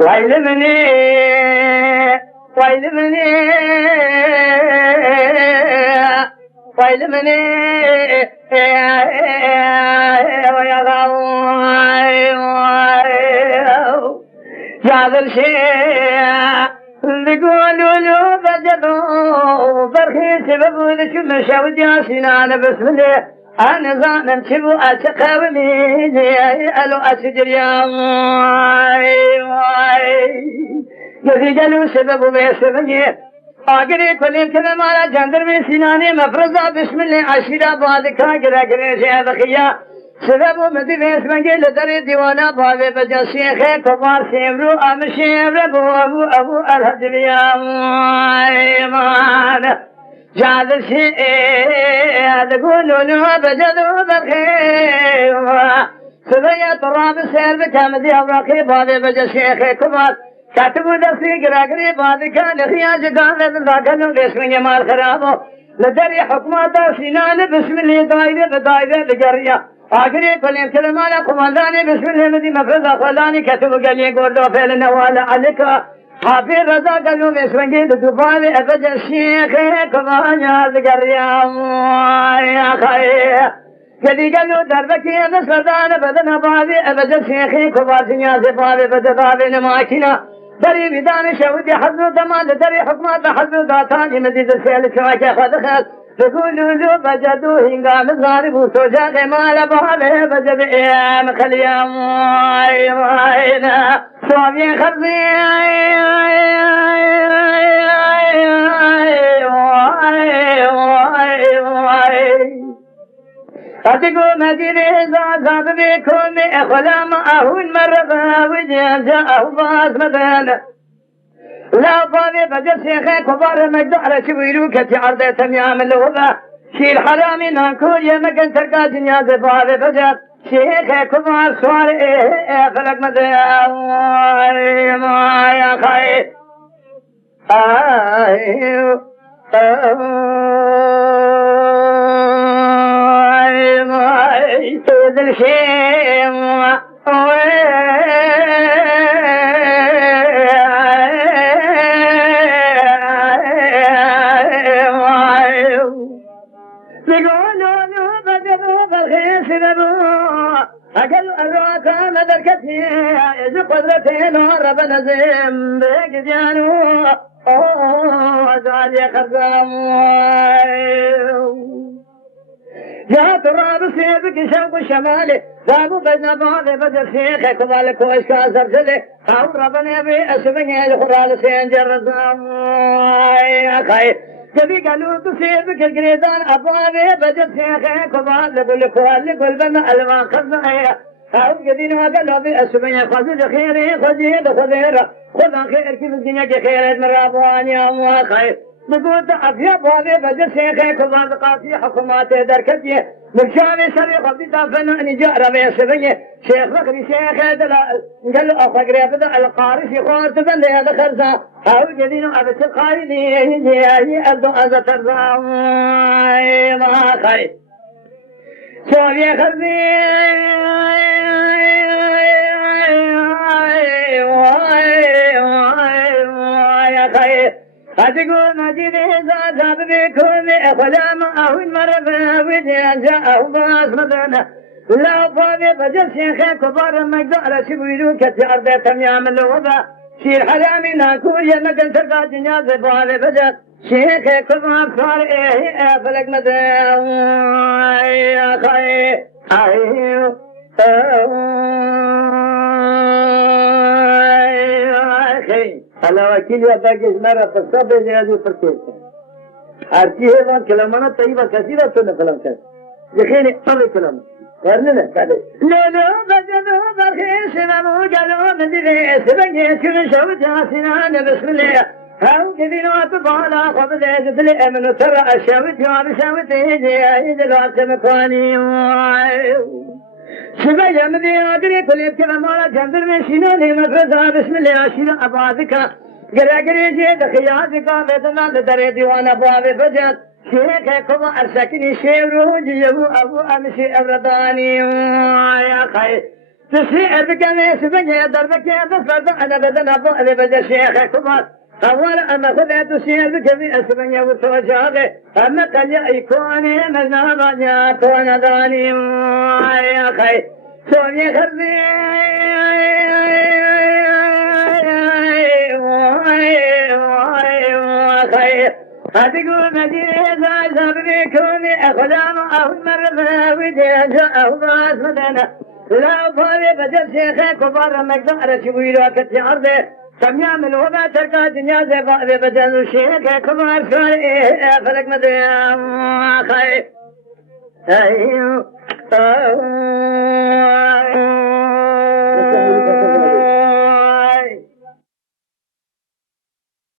ويل مني ويل مني ويل مني ويا هذا الشيء بيقولوا له بجدوا برخي سبب لك مشاود يا سنان بسم الله أنا ظانن شبو أتقاوني ألو أسجر يا يدي قالوا سبب بيسبني آگرے کلیم کلم مالا جندر میں سینانے مفرزا بسم اللہ عشیرہ بادکا گرہ گرہ شہد خیا سبب و مدی بیس منگے لدر دیوانا باوے بجا شیخ کبار سیمرو ام شیمر ابو الحجریا ایمان جادر شیخ گلولو بجدو بخیر سبیا تراب سیر بکامدی اوراقی باوے بجا شیخ کبار كاتبوا دفتي قراقري بعد كان خياج قال لذاكنوا باسم جمال خرابو لدري حكمات سنان بسم الله دايرة لقرية آخري كلهم كلمانا قمانداني بسم الله مدي مفرزا خلاني كتبوا قلي قردو فعل نوالا عليك حافظ رضا قالوا باسم جيد دبابي أبجا الشيخ كمانيا لقرية يا خير قلي قالوا دربك يا مسردان بدنا بابي أبجا الشيخ كبار سنياسي بابي بدبابي نماكينا دري بدان شودي حزو دمان دري حكمات حزو داتاني مزيد السيل شواكي خدخل تقولوا له بجدو هنگام الظالبو سوجا قمال بابي بجد ايام خليام واينا سوامي خرزي أتقو مدينة زاد بكم إخلام أهون مرة وجه جاءه باز مدانا لا فاضي بجل شيخي كبار مجد على شويلو كتي عرضي تميام اللغة شيل حرامي نانكول يمكن ترقى دنيا زفاضي بجل شيخي كبار سوار فلق مدانا ما يا خير الشيم يقولوا له بدروا بالخير سببوا أقل أرواكا مدركتي إذ قدرتين ربنا زين بيك جانوا زال يخرزام يا تراب سيبك شوق شمالي ذابوا بجنا بعض بدر شيخ كذلك كويس كاسر سلي أو ربنا بي أسبني الخرال سينجر الزام يا خير كذي قالوا تسيبك القريدان أبوابي بدر شيخ كذلك كل بنا ألوان خزنايا أو قدين وقالوا بي أسبني خزج خيري خزيد خذيرة خذا خير كيف الدنيا خير مرابوان يا مو خير بقول عفيا بوابي بدر شيخي كبار قاسي حكوماتي دركتي مكشافي سري خبدي دافن اني جاء ربي سبيه شيخ بكري شيخ دلال قال له اخري بدا القاري في خوات بند هذا خرزا او جدين ابت القاري هي ادو از ترزا ما خير سوري خرزي يا خير أتقول مدينة زاد بكم إخلام أهون مرة وجه جاءه باس مدنة لا فاضي بجل شيخ كبار مجد على شبيلو كتي أرضي تميام اللغة شير حرامي ناكور يمكن ترقى دنيا زفاضي بجل شيخ كبار صار فلق مدنة يا خير الله وكيل يا باقي مرة تصبح جهازي فرقيته أرتيه وان كلامنا طيبة كثيرة سنة كلام كثير يخيني طري كلام قرننا بعد لا بجنو برخيش نمو قالوا مدري سبني كل شو جاسنا بسم الله هاو كذينو أتبالا خبز أجدل أمن ترى أشاوت يا بشاوت يجي دلوقتي مكاني سبيا مدي أدري كل كلام على جندر من سيناني مفرزا بسم الله أشيل أبادك قرقري جيد خياتك بدنا لدري ديوان أبواب بجد شيخ كما أرسكني شير جيبو أبو أمشي أبرداني يا خير تسير بقميص بقي دربك يا بفرد أنا بدن أبو أنا بدا شيخ كبار أولا أما خذ تسير بقميص بقي وتوجهه أما قد يكوني مزنبا يا كون ذاني يا خي سوني خذي هتقول مدينة زبريكوني أخدام أهل مرة وديجا أهل مدينة لا فاري بدل شيخ كبار مقدار شويلو كتي عرضه سميا من وما تركا دنيا زي فاري بدل شيخ كبار فاري فلك مدينة خير أيوه